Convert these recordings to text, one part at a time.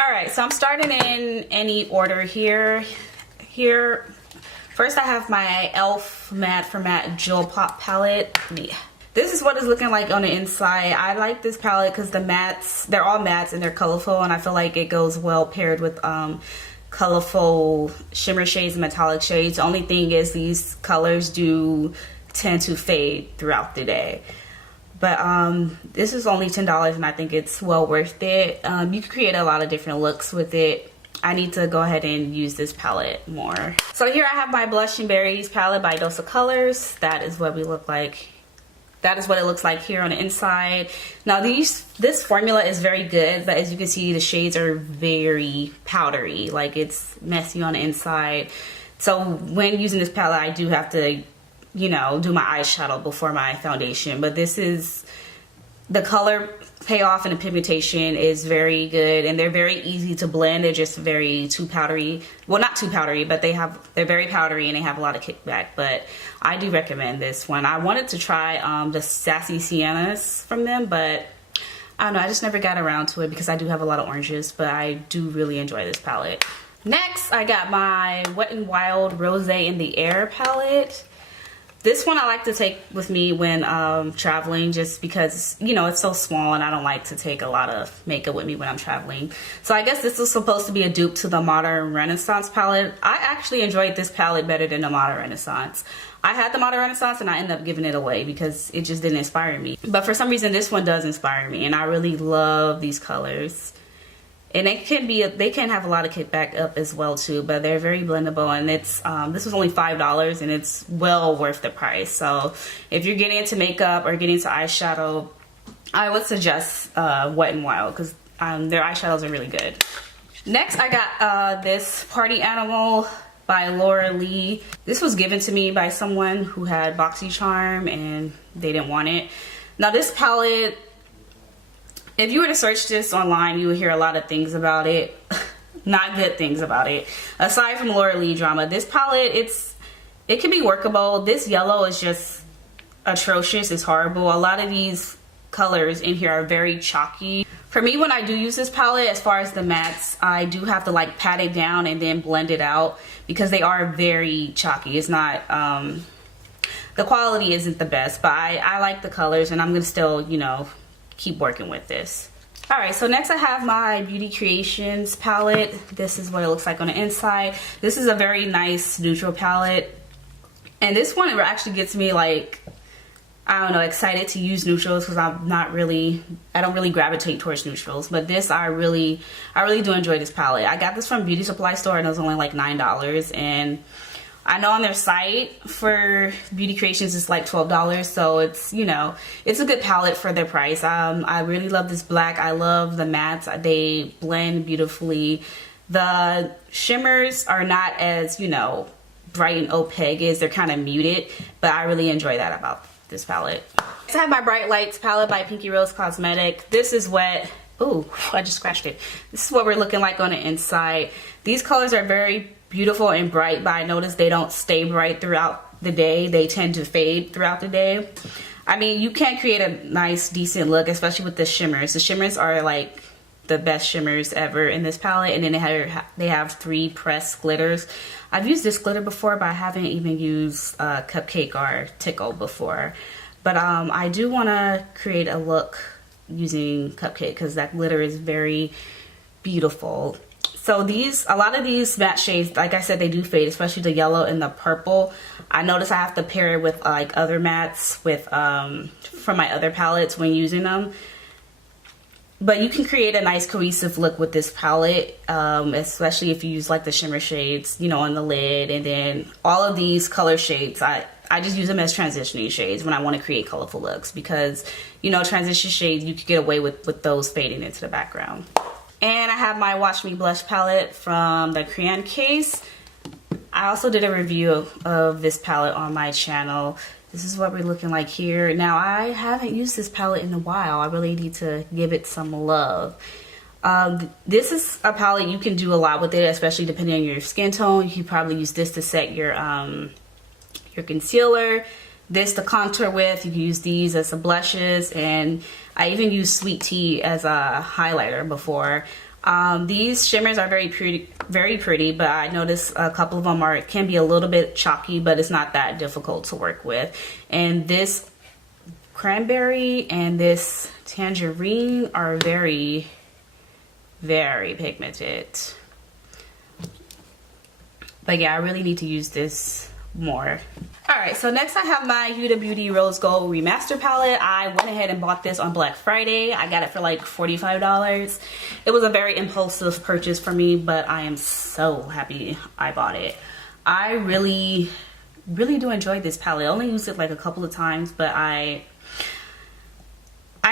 Alright, so I'm starting in any order here. First I have my e.l.f. Matte for Matte Jewel Pop palette. Yeah. This is what it's looking like on the inside. I like this palette because the mattes, they're all mattes and they're colorful, and I feel like it goes well paired with colorful shimmer shades and metallic shades. The only thing is these colors do tend to fade throughout the day. But this is only $10 and I think it's well worth it. You can create a lot of different looks with it. I need to go ahead and use this palette more. So here I have my Blush and Berries palette by Dosel Colors. That is what we look like. That is what it looks like here on the inside. Now this formula is very good, but as you can see, the shades are very powdery. Like, it's messy on the inside. So when using this palette, I do have to, you know, do my eyeshadow before my foundation. But this is, the color payoff and the pigmentation is very good, and they're very easy to blend. They're just very too powdery. Well, not too powdery, but they're very powdery and they have a lot of kickback. But I do recommend this one. I wanted to try the Sassy Siennas from them, but I don't know, I just never got around to it because I do have a lot of oranges, but I do really enjoy this palette. Next, I got my Wet n Wild Rose in the Air palette. This one I like to take with me when traveling, just because, you know, it's so small and I don't like to take a lot of makeup with me when I'm traveling. So I guess this was supposed to be a dupe to the Modern Renaissance palette. I actually enjoyed this palette better than the Modern Renaissance. I had the Modern Renaissance and I ended up giving it away because it just didn't inspire me. But for some reason this one does inspire me, and I really love these colors. And they can have a lot of kickback up as well too, but they're very blendable, and it's this was only $5 and it's well worth the price. So if you're getting into makeup or getting into eyeshadow, I would suggest Wet n Wild because their eyeshadows are really good. Next I got this Party Animal by Laura Lee. This was given to me by someone who had BoxyCharm and they didn't want it. Now this palette, if you were to search this online, you would hear a lot of things about it. Not good things about it. Aside from Laura Lee drama, this palette, it can be workable. This yellow is just atrocious. It's horrible. A lot of these colors in here are very chalky. For me, when I do use this palette, as far as the mattes, I do have to like pat it down and then blend it out because they are very chalky. It's not, the quality isn't the best, but I like the colors, and I'm gonna still, you know, keep working with this. Alright, so next I have my Beauty Creations palette. This is what it looks like on the inside. This is a very nice neutral palette, and this one, it actually gets me like, I don't know, excited to use neutrals because I don't really gravitate towards neutrals. But this, I really do enjoy this palette. I got this from Beauty Supply Store and it was only like $9, and I know on their site for Beauty Creations it's like $12, so it's, you know, it's a good palette for their price. I really love this black. I love the mattes. They blend beautifully. The shimmers are not as, you know, bright and opaque as they're kind of muted, but I really enjoy that about this palette. Next I have my Bright Lights palette by Pinky Rose Cosmetic. This is what, ooh, I just scratched it. This is what we're looking like on the inside. These colors are very beautiful and bright, but I noticed they don't stay bright throughout the day. They tend to fade throughout the day. I mean, you can create a nice, decent look, especially with the shimmers. The shimmers are like the best shimmers ever in this palette, and then they have 3 pressed glitters. I've used this glitter before, but I haven't even used Cupcake or Tickle before. But I do want to create a look using Cupcake because that glitter is very beautiful. So a lot of these matte shades, like I said, they do fade, especially the yellow and the purple. I notice I have to pair it with like other mattes with from my other palettes when using them. But you can create a nice cohesive look with this palette, especially if you use like the shimmer shades, you know, on the lid. And then all of these color shades, I just use them as transitioning shades when I want to create colorful looks, because, you know, transition shades, you could get away with those fading into the background. And I have my Watch Me Blush palette from the Crayon Case. I also did a review of this palette on my channel. This is what we're looking like here. Now, I haven't used this palette in a while. I really need to give it some love. This is a palette you can do a lot with it, especially depending on your skin tone. You can probably use this to set your concealer, this to contour with. You can use these as the blushes, and I even used Sweet Tea as a highlighter before. These shimmers are very pretty, but I noticed a couple of them can be a little bit chalky, but it's not that difficult to work with. And this cranberry and this tangerine are very, very pigmented. But yeah, I really need to use this more. Alright, so next I have my Huda Beauty Rose Gold Remaster palette. I went ahead and bought this on Black Friday. I got it for like $45. It was a very impulsive purchase for me, but I am so happy I bought it. I really do enjoy this palette. I only used it like a couple of times, but I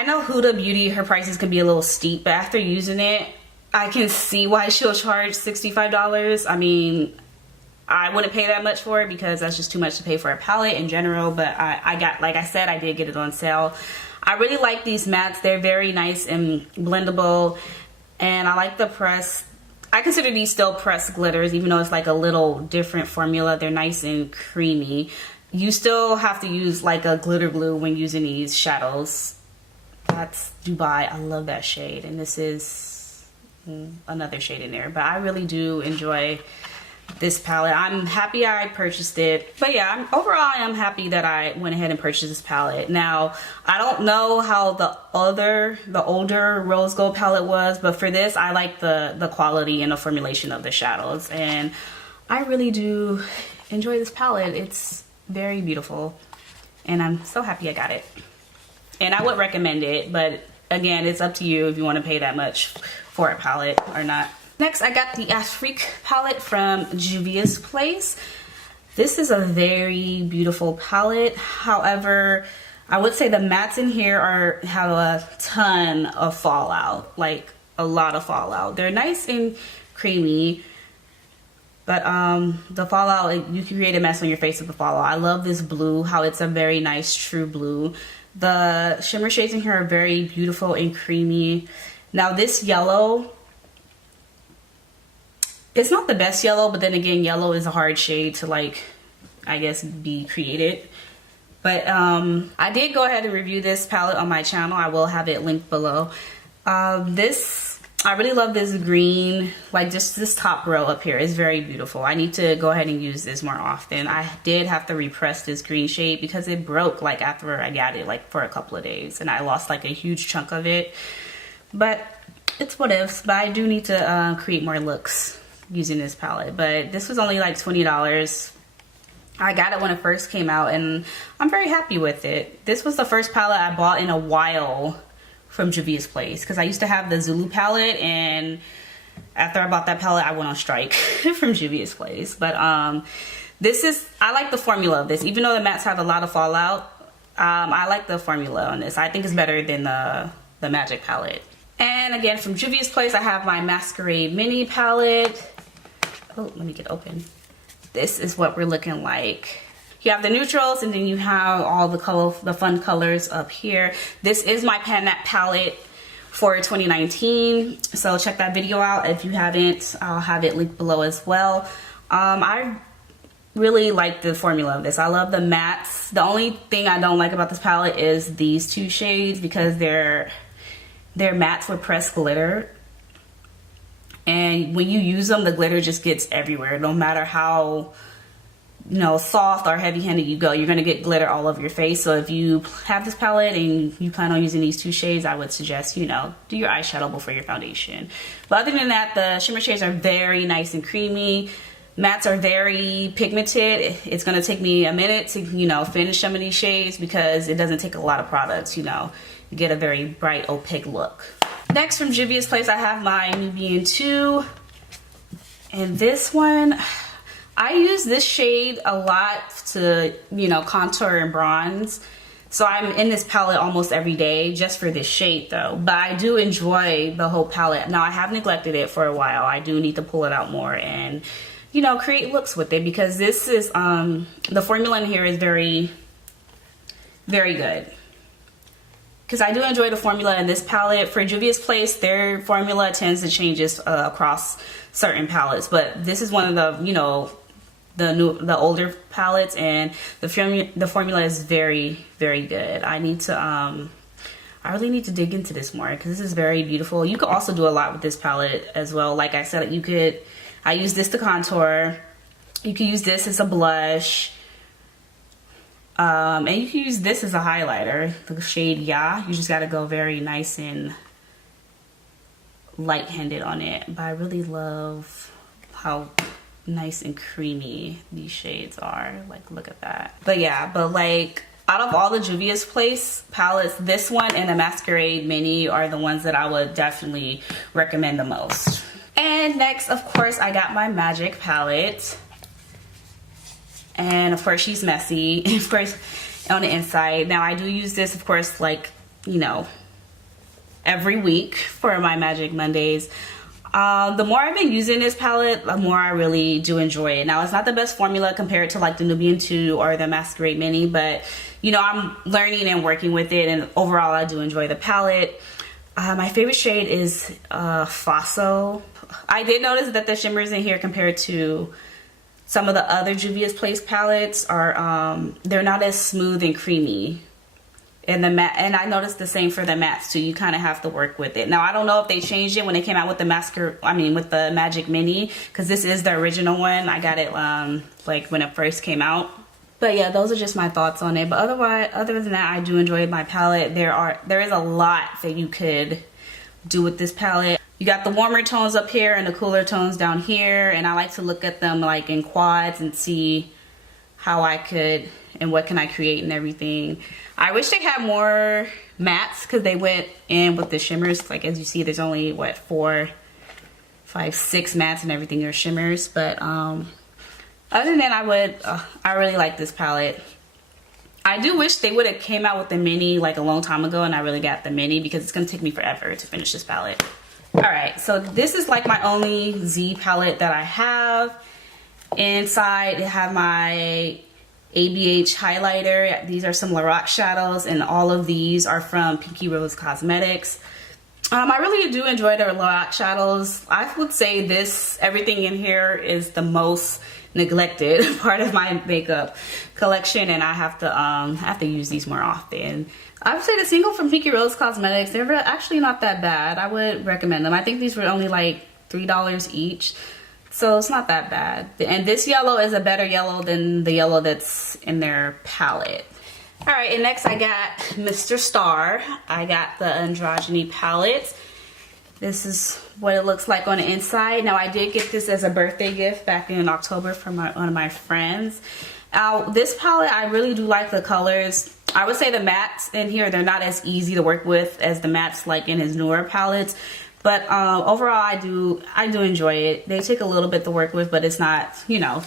know Huda Beauty, her prices can be a little steep, but after using it, I can see why she'll charge $65. I mean, I wouldn't pay that much for it because that's just too much to pay for a palette in general, but I got, like I said, I did get it on sale. I really like these mattes. They're very nice and blendable, and I like the press. I consider these still pressed glitters, even though it's like a little different formula. They're nice and creamy. You still have to use like a glitter glue when using these shadows. That's Dubai. I love that shade, and this is another shade in there, but I really do enjoy this palette. I'm happy I purchased it, but yeah, overall I am happy that I went ahead and purchased this palette. Now, I don't know how the older rose gold palette was, but for this I like the quality and the formulation of the shadows, and I really do enjoy this palette. It's very beautiful, and I'm so happy I got it, and I would recommend it, but again, it's up to you if you want to pay that much for a palette or not. Next, I got the Afrique palette from Juvia's Place. This is a very beautiful palette. However, I would say the mattes in here have a ton of fallout, like a lot of fallout. They're nice and creamy, but the fallout, you can create a mess on your face with the fallout. I love this blue, how it's a very nice true blue. The shimmer shades in here are very beautiful and creamy. Now this yellow, it's not the best yellow, but then again, yellow is a hard shade to, like, I guess, be created. But I did go ahead and review this palette on my channel. I will have it linked below. I really love this green, like just this top row up here is very beautiful. I need to go ahead and use this more often. I did have to repress this green shade because it broke like after I got it, like for a couple of days, and I lost like a huge chunk of it. But it's what ifs, but I do need to create more looks using this palette. But this was only like $20. I got it when it first came out, and I'm very happy with it. This was the first palette I bought in a while from Juvia's Place, because I used to have the Zulu palette, and after I bought that palette I went on strike from Juvia's Place. But I like the formula of this. Even though the mattes have a lot of fallout, I like the formula on this. I think it's better than the Magic palette. And again, from Juvia's Place, I have my Masquerade mini palette. Oh, let me get open. This is what we're looking like. You have the neutrals, and then you have all the fun colors up here. This is my Pan Matte palette for 2019, so check that video out if you haven't. I'll have it linked below as well. I really like the formula of this. I love the mattes. The only thing I don't like about this palette is these two shades, because they're mattes with pressed glitter. And when you use them, the glitter just gets everywhere. No matter how, soft or heavy-handed you go, you're going to get glitter all over your face. So if you have this palette and you plan on using these two shades, I would suggest, do your eyeshadow before your foundation. But other than that, the shimmer shades are very nice and creamy. Mattes are very pigmented. It's going to take me a minute to, finish some of these shades, because it doesn't take a lot of products, You get a very bright, opaque look. Next, from Juvia's Place, I have my Nubian 2. And this one, I use this shade a lot to, contour and bronze. So I'm in this palette almost every day just for this shade though. But I do enjoy the whole palette. Now, I have neglected it for a while. I do need to pull it out more and, create looks with it, because this is, the formula in here is very, very good. Because I do enjoy the formula in this palette. For Juvia's Place, their formula tends to change across certain palettes, but this is one of the the older palettes, and the formula is very, very good. I need to I really need to dig into this more because this is very beautiful. You could also do a lot with this palette as well. Like I said, I use this to contour. You can use this as a blush. And you can use this as a highlighter, the shade Ya. You just gotta go very nice and light-handed on it. But I really love how nice and creamy these shades are. Like, look at that. But yeah, but like, out of all the Juvia's Place palettes, this one and the Masquerade Mini are the ones that I would definitely recommend the most. And next, of course, I got my Magic palette. And of course, she's messy, of course, on the inside. Now, I do use this, of course, like, you know, every week for my Magic Mondays. The more I've been using this palette, the more I really do enjoy it. Now, it's not the best formula compared to like the Nubian 2 or the Masquerade Mini, but you know, I'm learning and working with it, and overall I do enjoy the palette. My favorite shade is Faso. I did notice that the shimmers in here compared to some of the other Juvia's Place palettes are, they're not as smooth and creamy. And the matte, and I noticed the same for the mattes too. You kind of have to work with it. Now, I don't know if they changed it when they came out with the with the Magic Mini, because this is the original one. I got it like when it first came out. But yeah, those are just my thoughts on it. But other than that, I do enjoy my palette. There is a lot that you could do with this palette. You got the warmer tones up here and the cooler tones down here, and I like to look at them like in quads and see how I could and what can I create and everything. I wish they had more mattes because they went in with the shimmers. Like, as you see, there's only what, 4, 5, 6 mattes and everything are shimmers. But other than that, I really like this palette. I do wish they would have came out with the mini like a long time ago, and I really got the mini because it's gonna take me forever to finish this palette. All right, so this is like my only Z palette that I have. Inside, I have my ABH highlighter. These are some Lorac shadows, and all of these are from Pinky Rose Cosmetics. I really do enjoy their Lorac shadows. I would say everything in here is the most neglected part of my makeup collection, and I have to use these more often. I would say the single from Pinky Rose Cosmetics, they're actually not that bad. I would recommend them. I think these were only like $3 each. So it's not that bad. And this yellow is a better yellow than the yellow that's in their palette. All right, and next I got Mr. Star. I got the Androgyny palette. This is what it looks like on the inside. Now, I did get this as a birthday gift back in October from one of my friends. This palette, I really do like the colors. I would say the mattes in here, they're not as easy to work with as the mattes like in his newer palettes. But overall, I do enjoy it. They take a little bit to work with, but it's not, you know,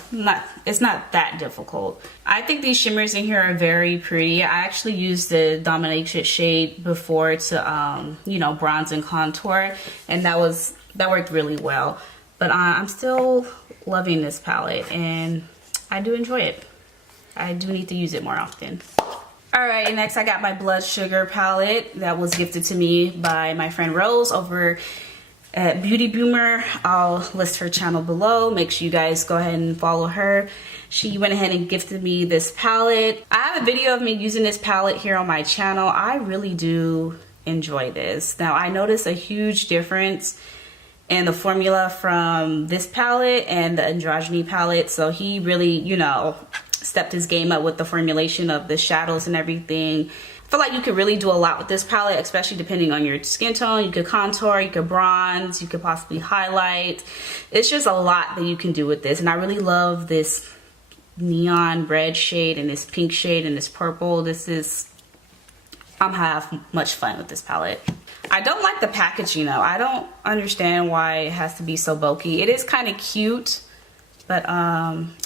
it's not that difficult. I think these shimmers in here are very pretty. I actually used the Dominatrix shade before to, you know, bronze and contour, and that worked really well. But I'm still loving this palette, and I do enjoy it. I do need to use it more often. Alright, next I got my Blood Sugar palette that was gifted to me by my friend Rose over at Beauty Boomer. I'll list her channel below. Make sure you guys go ahead and follow her. She went ahead and gifted me this palette. I have a video of me using this palette here on my channel. I really do enjoy this. Now, I noticed a huge difference in the formula from this palette and the Androgyny palette. So he really, you know, stepped his game up with the formulation of the shadows and everything. I feel like you could really do a lot with this palette, especially depending on your skin tone. You could contour, you could bronze, you could possibly highlight. It's just a lot that you can do with this. And I really love this neon red shade and this pink shade and this purple. I'm having much fun with this palette. I don't like the packaging though. I don't understand why it has to be so bulky. It is kind of cute, but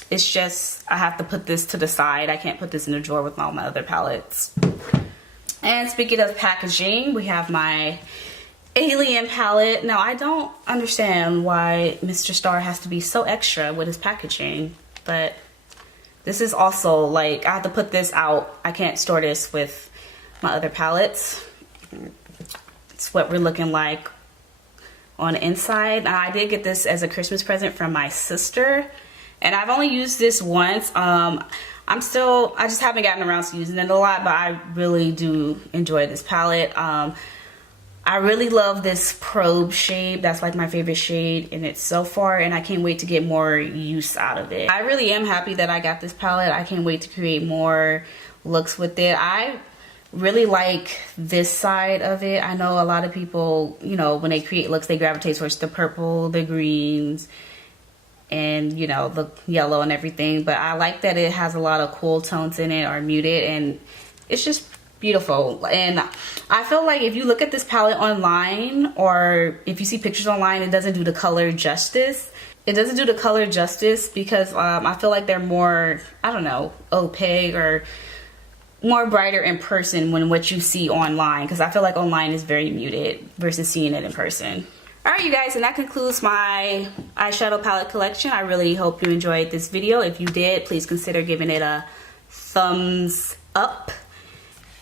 it's just, I have to put this to the side. I can't put this in a drawer with all my other palettes. And speaking of packaging, we have my Alien palette. Now, I don't understand why Mr. Star has to be so extra with his packaging, but this is also like, I have to put this out. I can't store this with my other palettes. It's what we're looking like on the inside. I did get this as a Christmas present from my sister, and I've only used this once. I just haven't gotten around to using it a lot, but I really do enjoy this palette. I really love this probe shade. That's like my favorite shade in it so far, and I can't wait to get more use out of it. I really am happy that I got this palette. I can't wait to create more looks with it. I really like this side of it. I know a lot of people, you know, when they create looks, they gravitate towards the purple, the greens, and you know, the yellow and everything, but I like that it has a lot of cool tones in it, or muted, and it's just beautiful. And I feel like if you look at this palette online, or if you see pictures online, it doesn't do the color justice. It doesn't do the color justice because I feel like they're more, I don't know, opaque or more brighter in person when what you see online, because I feel like online is very muted versus seeing it in person. Alright you guys, and that concludes my eyeshadow palette collection. I really hope you enjoyed this video. If you did, please consider giving it a thumbs up,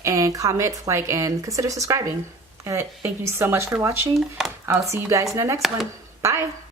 and comment, like, and consider subscribing. Thank you so much for watching. I'll see you guys in the next one. Bye!